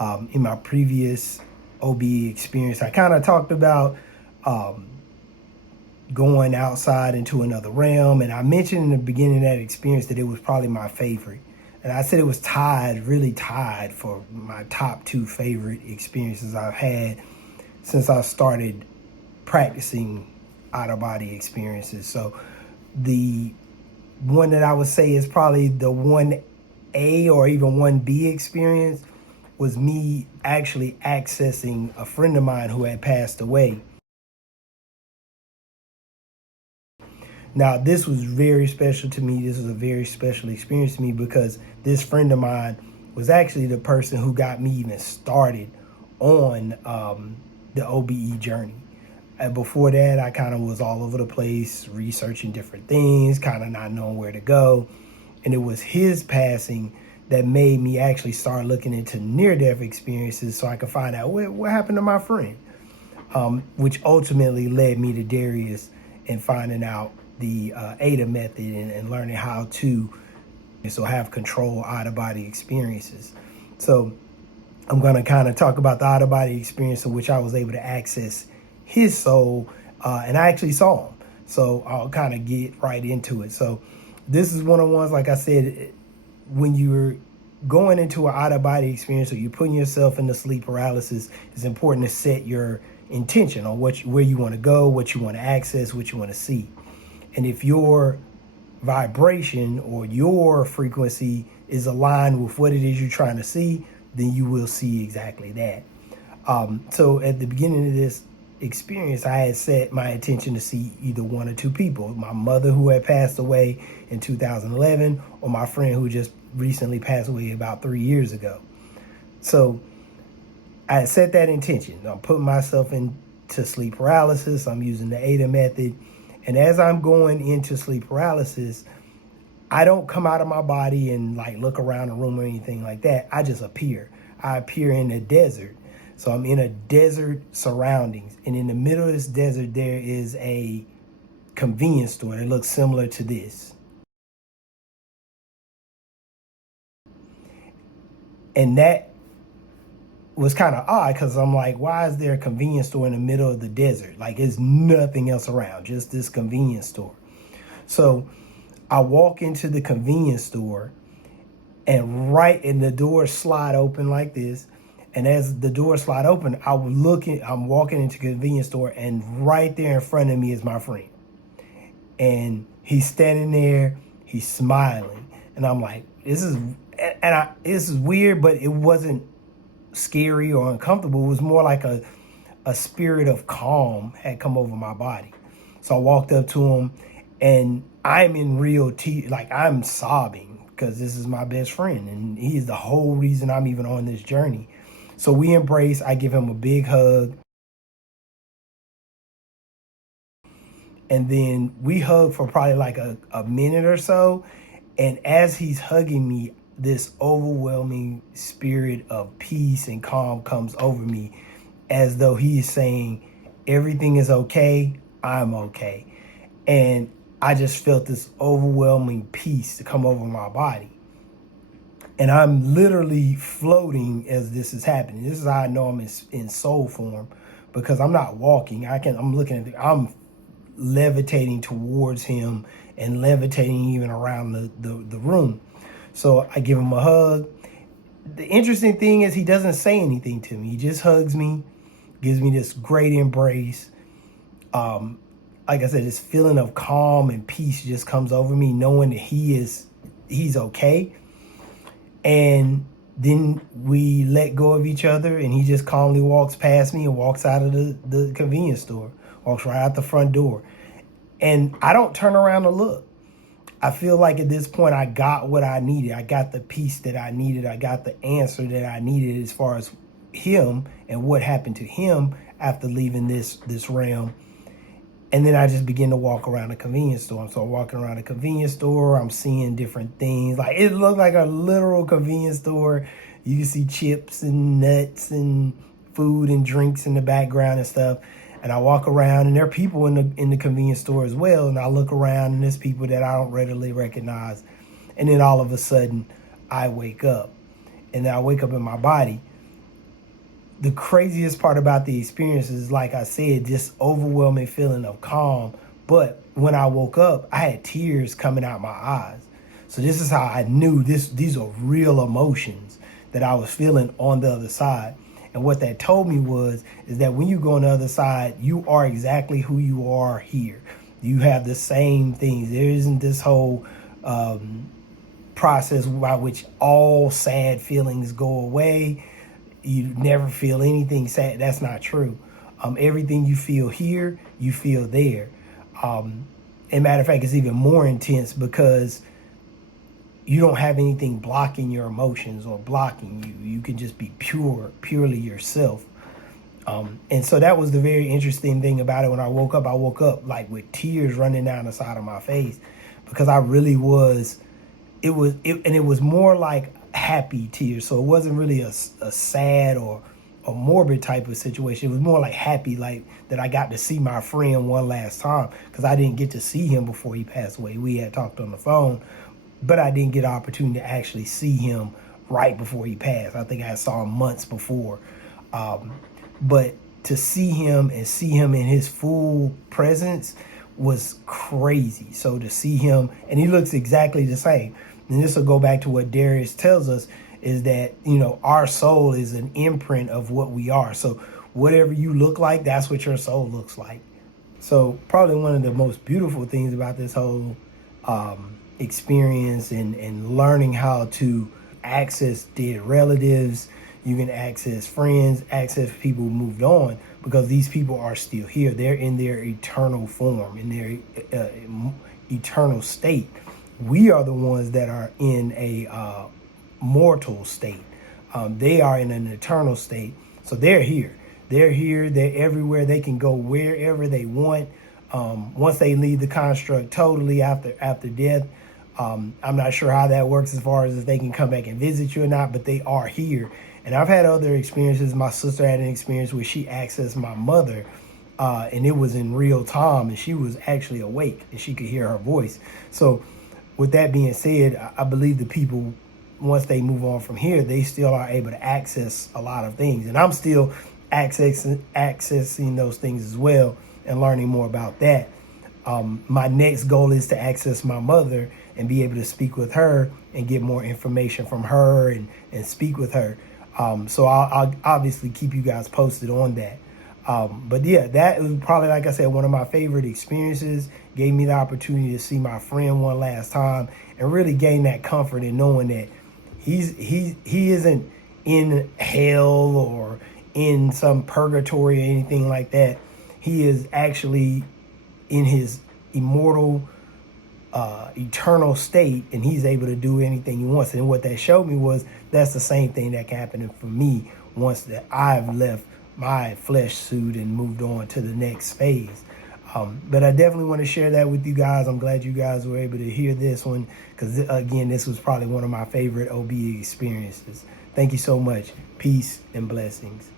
In my previous OB experience, I kind of talked about um, going outside into another realm. And I mentioned in the beginning of that experience that it was probably my favorite. And I said it was tied, really tied for my top two favorite experiences I've had since I started practicing out of body experiences. So the one that I would say is probably the 1A or even 1B experience was me actually accessing a friend of mine who had passed away. Now, this was very special to me. This was a very special experience to me because this friend of mine was actually the person who got me even started on the OBE journey. And before that, I kind of was all over the place, researching different things, kind of not knowing where to go. And it was his passing that made me actually start looking into near-death experiences so I could find out what happened to my friend, which ultimately led me to Darius and finding out the ADA method and learning how to have control out-of-body experiences. So I'm going to kind of talk about the out-of-body experience in which I was able to access his soul, and I actually saw him. So I'll kind of get right into it. So this is one of the ones, like I said, when you're going into an out-of-body experience or you're putting yourself into sleep paralysis, it's important to set your intention on where you want to go, what you want to access, what you want to see. And if your vibration or your frequency is aligned with what it is you're trying to see, then you will see exactly that. So at the beginning of this experience, I had set my intention to see either one or two people: my mother, who had passed away in 2011, or my friend who just recently passed away about 3 years ago. So I had set that intention. I'm putting myself into sleep paralysis. I'm using the ADA method. And as I'm going into sleep paralysis, I don't come out of my body and like look around the room or anything like that. I just appear. I appear in the desert. So I'm in a desert surroundings. And in the middle of this desert, there is a convenience store that looks similar to this. And that was kind of odd because I'm like, why is there a convenience store in the middle of the desert? Like, there's nothing else around, just this convenience store. So I walk into the convenience store, and right in the door slide open like this. And as the door slide open, I'm walking into the convenience store, and right there in front of me is my friend. And he's standing there, he's smiling. And I'm like, this is weird, but it wasn't scary or uncomfortable. It was more like a spirit of calm had come over my body. So I walked up to him, and I'm in real tears, like I'm sobbing because this is my best friend and he's the whole reason I'm even on this journey. So we embrace, I give him a big hug, and then we hug for probably like a minute or so. And as he's hugging me, this overwhelming spirit of peace and calm comes over me, as though he is saying, everything is okay, I'm okay. And I just felt this overwhelming peace to come over my body. And I'm literally floating as this is happening. This is how I know I'm in soul form, because I'm not walking. I'm levitating towards him and levitating even around the room. So I give him a hug. The interesting thing is he doesn't say anything to me. He just hugs me, gives me this great embrace. Like I said, this feeling of calm and peace just comes over me, knowing that he's okay. And then we let go of each other, and he just calmly walks past me and walks out of the convenience store, walks right out the front door. And I don't turn around to look. I feel like at this point I got what I needed. I got the peace that I needed. I got the answer that I needed as far as him and what happened to him after leaving this realm. And then I just begin to walk around the convenience store. So I'm walking around the convenience store. I'm seeing different things. Like, it looked like a literal convenience store. You can see chips and nuts and food and drinks in the background and stuff. And I walk around, and there are people in the convenience store as well. And I look around, and there's people that I don't readily recognize. And then all of a sudden, I wake up. And then I wake up in my body. The craziest part about the experience is, like I said, just overwhelming feeling of calm. But when I woke up, I had tears coming out my eyes. So this is how I knew these are real emotions that I was feeling on the other side. And what that told me is that when you go on the other side, you are exactly who you are here. You have the same things. There isn't this whole process by which all sad feelings go away. You never feel anything sad. That's not true. Everything you feel here, you feel there. And matter of fact, it's even more intense because you don't have anything blocking your emotions or blocking you. You can just be purely yourself. And so that was the very interesting thing about it. When I woke up like with tears running down the side of my face, because I really was. It was more like happy tears. So it wasn't really a sad or a morbid type of situation. It was more like happy, like that I got to see my friend one last time, because I didn't get to see him before he passed away. We had talked on the phone, but I didn't get an opportunity to actually see him right before he passed. I think I saw him months before. But to see him and see him in his full presence was crazy. So to see him, and he looks exactly the same. And this will go back to what Darius tells us, is that, our soul is an imprint of what we are. So whatever you look like, that's what your soul looks like. So probably one of the most beautiful things about this whole experience and learning how to access dead relatives, you can access friends, access people who moved on, because these people are still here. They're in their eternal form, in their eternal state. We are the ones that are in a mortal state. They are in an eternal state. So they're here. They're here. They're everywhere. They can go wherever they want. Once they leave the construct totally after death, I'm not sure how that works as far as if they can come back and visit you or not, but they are here. And I've had other experiences. My sister had an experience where she accessed my mother, and it was in real time, and she was actually awake, and she could hear her voice. So with that being said, I believe the people, once they move on from here, they still are able to access a lot of things. And I'm still accessing those things as well and learning more about that. My next goal is to access my mother and be able to speak with her and get more information from her and speak with her. So I'll obviously keep you guys posted on that. But yeah, that was probably, like I said, one of my favorite experiences. Gave me the opportunity to see my friend one last time and really gain that comfort in knowing that he isn't in hell or in some purgatory or anything like that. He is actually in his immortal, eternal state, and he's able to do anything he wants. And what that showed me was that's the same thing that can happen for me once that I've left my flesh suit and moved on to the next phase. But I definitely want to share that with you guys. I'm glad you guys were able to hear this one, because again, this was probably one of my favorite OB experiences. Thank you so much. Peace and blessings.